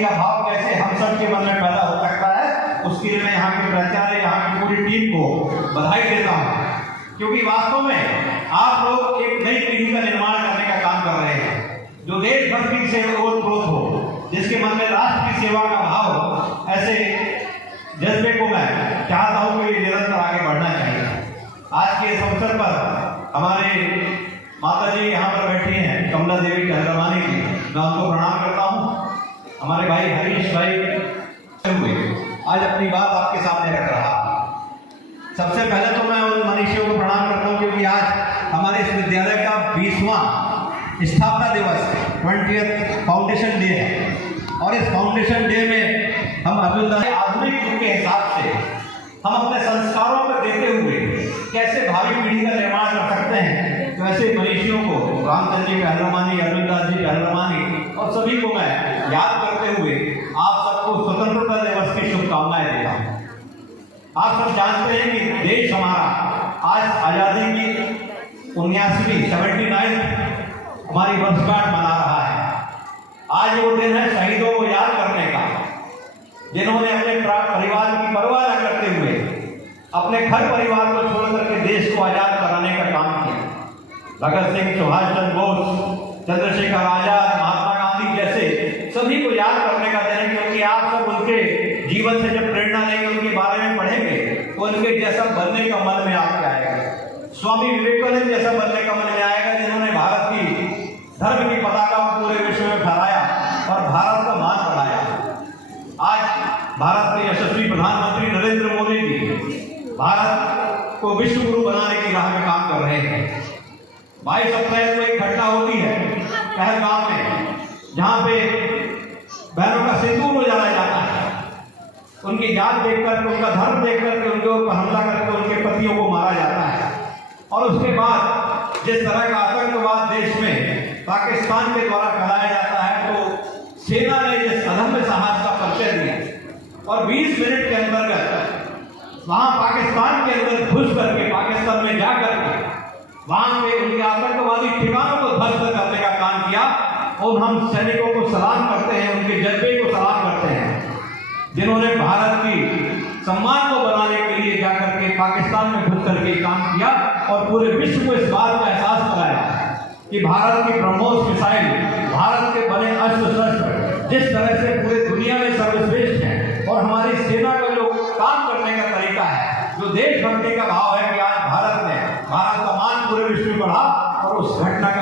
देशभक्ति का भाव कैसे हम सब के मन में पैदा हो सकता है, उसके लिए मैं यहाँ के प्राचार्य, यहाँ की पूरी टीम को बधाई देता हूँ। क्योंकि वास्तव में आप लोग एक नई पीढ़ी का निर्माण करने का काम कर रहे हैं, जो देशभक्ति से ओतप्रोत हो, जिसके मन में राष्ट्र की सेवा का भाव हो। ऐसे जज्बे को मैं चाहता हूँ कि निरंतर आगे बढ़ना चाहिए। आज के इस अवसर पर हमारे माता जी यहाँ पर बैठी हैं, कमला देवी कहलरमानी की, मैं उनको प्रणाम करता हूँ। हमारे भाई हरीश भाई हुए आज अपनी बात आपके सामने रख रहा। सबसे पहले तो मैं उन मनीषियों को प्रणाम करता हूँ, क्योंकि आज हमारे इस विद्यालय का 20वां स्थापना दिवस है, 20th फाउंडेशन डे है। और इस फाउंडेशन डे में हम आधुनिक युग के हिसाब से हम अपने संस्कारों को देते हुए कैसे भावी पीढ़ी का निर्माण कर सकते हैं। तो ऐसे मनीषियों को, रामचंद्र जी कहलरमानी, अरविंदास जी कहलरमानी और सभी को मैं याद करते हुए आप सबको स्वतंत्रता दिवस की शुभकामनाएं देता हूँ। आप सब जानते हैं कि देश हमारा आज आज़ादी की 79वीं हमारी वर्षगांठ मना रहा है। आज वो दिन है शहीदों को याद करने का, जिन्होंने अपने परिवार की परवाह न करते हुए अपने घर परिवार को छोड़ करके देश को आजाद कराने का काम किया। भगत सिंह, सुभाष चंद्र बोस, चंद्रशेखर आजाद, महात्मा गांधी जैसे सभी को याद करने का दिन है, क्योंकि आप सब उनके जीवन से जब प्रेरणा लेंगे, उनके बारे में पढ़ेंगे, तो उनके जैसा बनने का मन में आपके आएगा। स्वामी विवेकानंद जैसा बनने का मन में आएगा, जिन्होंने भारत की धर्म की पताका पूरे विश्व में फहराया और भारत का मान बढ़ाया। आज भारत के यशस्वी प्रधानमंत्री नरेंद्र मोदी जी भारत को विश्व गुरु बनाने की राह में काम कर रहे हैं। 22 अप्रैल को एक घटना होती है पहलगाम में, जहाँ पे बहनों का सिंदूर उजाला जाता है। उनकी जात देखकर, उनका धर्म देखकर उनके ऊपर हमला करके उनके पतियों को मारा जाता है। और उसके बाद जिस तरह का आतंकवाद देश में पाकिस्तान के द्वारा फैलाया जाता है, तो सेना ने जिस अदम्य साहस का परिचय दिया और 20 मिनट के अंतर्गत वहां पाकिस्तान के अंदर घुस करके, पाकिस्तान में जा करके वहां पे उनके आतंकवादी ठिकानों को ध्वस्त करने का काम किया। और हम सैनिकों को सलाम करते हैं, उनके जज्बे को सलाम करते हैं, जिन्होंने भारत की सम्मान को बनाने के लिए जाकर के पाकिस्तान में घुस करके काम किया और पूरे विश्व को इस बात का एहसास कराया कि भारत की ब्रह्मोस मिसाइल, भारत के बने अस्त्र शस्त्र जिस तरह से पूरे दुनिया में सर्वश्रेष्ठ है, और हमारी सेना का जो काम करने का तरीका है, जो देशभक्ति का भाव है कि आज भारत का मान पूरे विश्व में बढ़ा। और उस घटना का